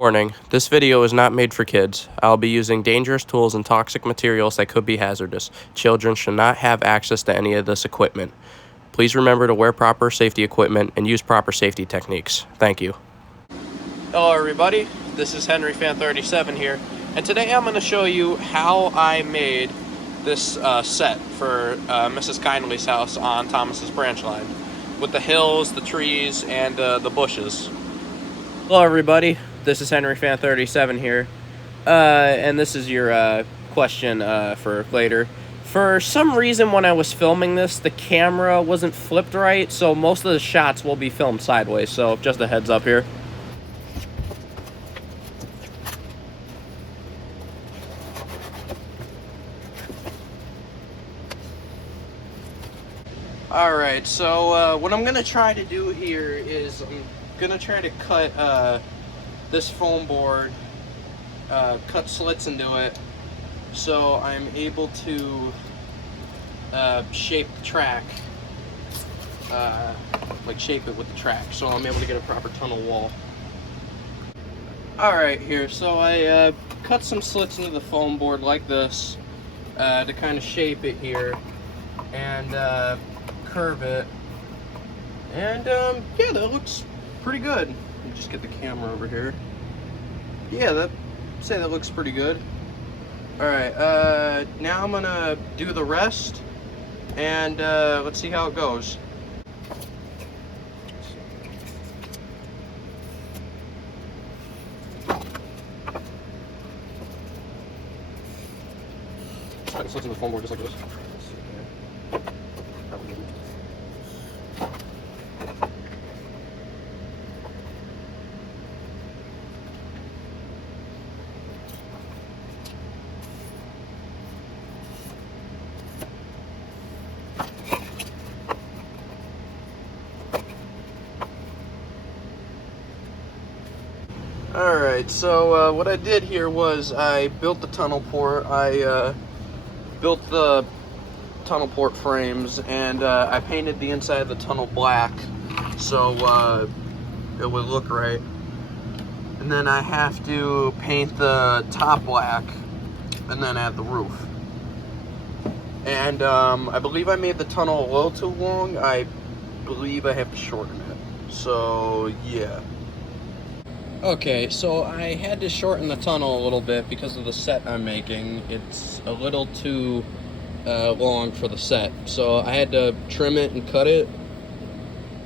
Warning, this video is not made for kids. I'll be using dangerous tools and toxic materials that could be hazardous. Children should not have access to any of this equipment. Please remember to wear proper safety equipment and use proper safety techniques. Thank you. Hello everybody, this is Henry Fan 37 here, and today I'm going to show you how I made this set for Mrs. Kindly's house on Thomas's branch line, with the hills, the trees, and the bushes. Hello everybody, this is Henry Fan 37 here, and this is your question for later. For some reason when I was filming this, the camera wasn't flipped right, so most of the shots will be filmed sideways, so just a heads up here. Alright, so what I'm going to try to do here is I'm going to try to cut this foam board, cut slits into it, so I'm able to shape the track, like shape it with the track, so I'm able to get a proper tunnel wall. Alright, here, so I cut some slits into the foam board like this to kind of shape it here and curve it, and yeah, that looks pretty good. Let me just get the camera over here. Yeah, I'd say that looks pretty good. Alright, now I'm gonna do the rest, and let's see how it goes. Cut the slits in the foam board just like this. Alright, so what I did here was I built the tunnel port. I built the tunnel port frames, and I painted the inside of the tunnel black so it would look right. And then I have to paint the top black and then add the roof. And I believe I made the tunnel a little too long. I believe I have to shorten it. So yeah. Okay, so I had to shorten the tunnel a little bit because of the set I'm making. It's a little too long for the set, so I had to trim it and cut it.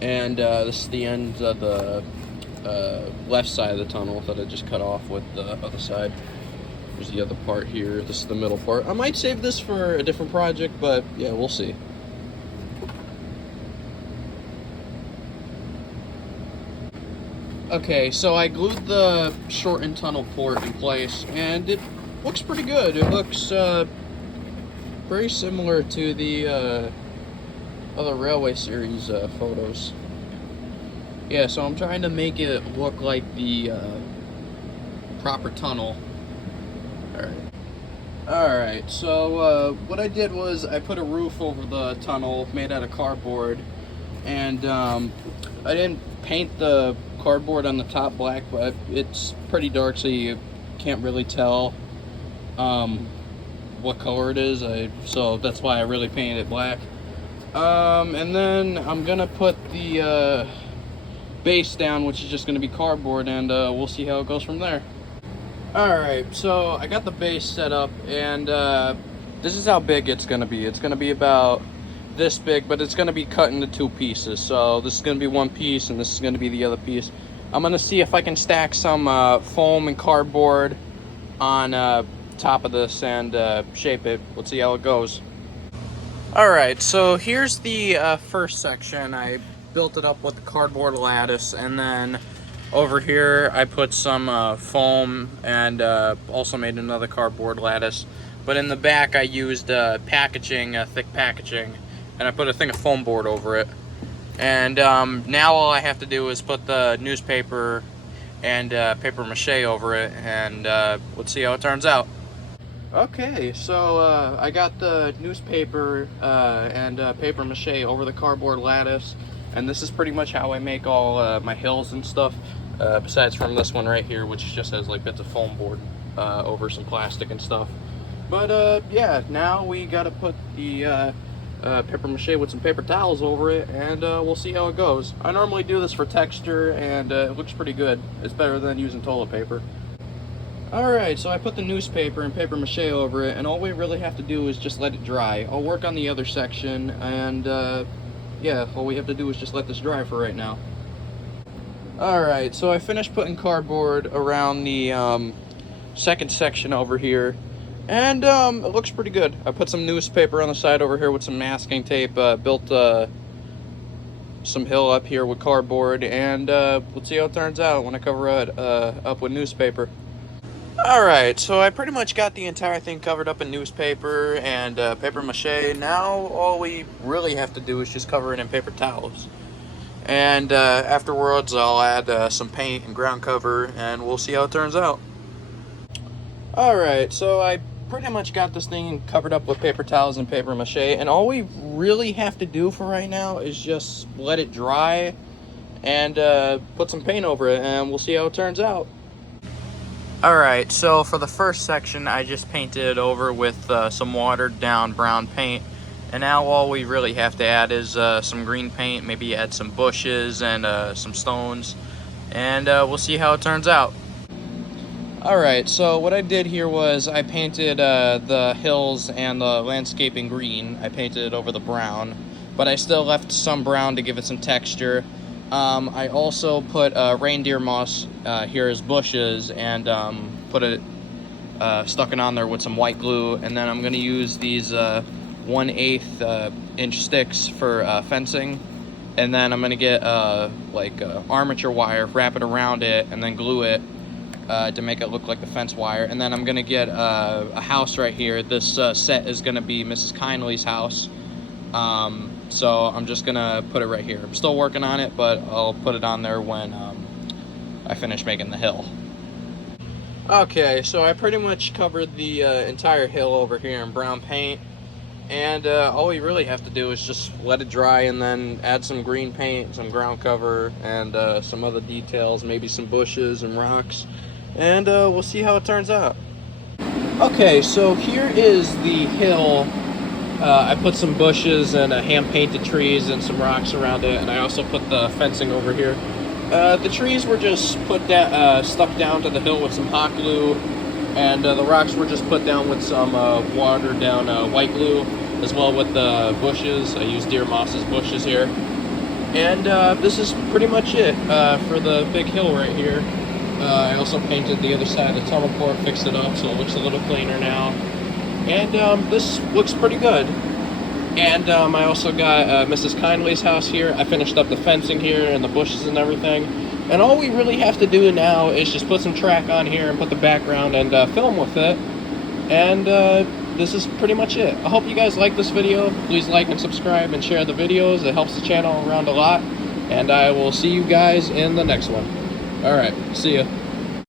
And this is the end of the left side of the tunnel that I just cut off with the other side. There's the other part here. This is the middle part. I might save this for a different project, but yeah, we'll see. Okay, so I glued the shortened tunnel port in place, and it looks pretty good. It looks very similar to the other Railway Series photos. Yeah, so I'm trying to make it look like the proper tunnel. Alright, so what I did was I put a roof over the tunnel made out of cardboard, and I didn't paint the cardboard on the top black, but it's pretty dark, so you can't really tell what color it is, so that's why I really painted it black. And then I'm gonna put the base down, which is just gonna be cardboard, and we'll see how it goes from there. Alright, so I got the base set up, and this is how big it's gonna be. It's gonna be about this big, but it's going to be cut into two pieces. So this is going to be one piece, and this is going to be the other piece. I'm going to see if I can stack some foam and cardboard on top of this and shape it. Let's see how it goes. Alright, so here's the first section. I built it up with the cardboard lattice, and then over here I put some foam and also made another cardboard lattice. But in the back I used packaging, thick packaging, and I put a thing of foam board over it. And now all I have to do is put the newspaper and paper mache over it, and let's see how it turns out. Okay, so I got the newspaper and paper mache over the cardboard lattice, and this is pretty much how I make all my hills and stuff. besides from this one right here, which just has like bits of foam board over some plastic and stuff. But yeah, now we gotta put the paper mache with some paper towels over it, and we'll see how it goes. I normally do this for texture, and it looks pretty good. It's better than using toilet paper. Alright, so I put the newspaper and paper mache over it, and all we really have to do is just let it dry. I'll work on the other section, and yeah, all we have to do is just let this dry for right now. Alright, so I finished putting cardboard around the second section over here, and it looks pretty good. I put some newspaper on the side over here with some masking tape, built some hill up here with cardboard, and let's see how it turns out when I cover it up with newspaper. Alright, so I pretty much got the entire thing covered up in newspaper and paper mache. Now all we really have to do is just cover it in paper towels. And afterwards I'll add some paint and ground cover, and we'll see how it turns out. Alright, so I pretty much got this thing covered up with paper towels and paper mache, and all we really have to do for right now is just let it dry and put some paint over it, and we'll see how it turns out. Alright, so for the first section, I just painted it over with some watered down brown paint. And now all we really have to add is some green paint, maybe add some bushes and some stones. And we'll see how it turns out. Alright, so what I did here was I painted the hills and the landscaping green. I painted it over the brown, but I still left some brown to give it some texture. I also put reindeer moss here as bushes, and put it stuck it on there with some white glue, and then I'm going to use these 1/8 inch sticks for fencing, and then I'm going to get like armature wire, wrap it around it, and then glue it to make it look like the fence wire. And then I'm going to get a house right here. This set is going to be Mrs. Kindly's house. So I'm just gonna put it right here. I'm still working on it, but I'll put it on there when I finish making the hill. Okay, so I pretty much covered the entire hill over here in brown paint, and all we really have to do is just let it dry and then add some green paint, some ground cover, and some other details, maybe some bushes and rocks, and we'll see how it turns out. Okay, so here is the hill. I put some bushes and hand-painted trees and some rocks around it, and I also put the fencing over here. The trees were just put down, stuck down to the hill with some hot glue, and the rocks were just put down with some watered down white glue, as well with the bushes. I used deer moss's bushes here. And this is pretty much it for the big hill right here. I also painted the other side of the tunnel court, fixed it up so it looks a little cleaner now. And this looks pretty good. And I also got Mrs. Kindly's house here. I finished up the fencing here and the bushes and everything. And all we really have to do now is just put some track on here and put the background and film with it. And this is pretty much it. I hope you guys like this video. Please like and subscribe and share the videos. It helps the channel around a lot. And I will see you guys in the next one. Alright, see ya.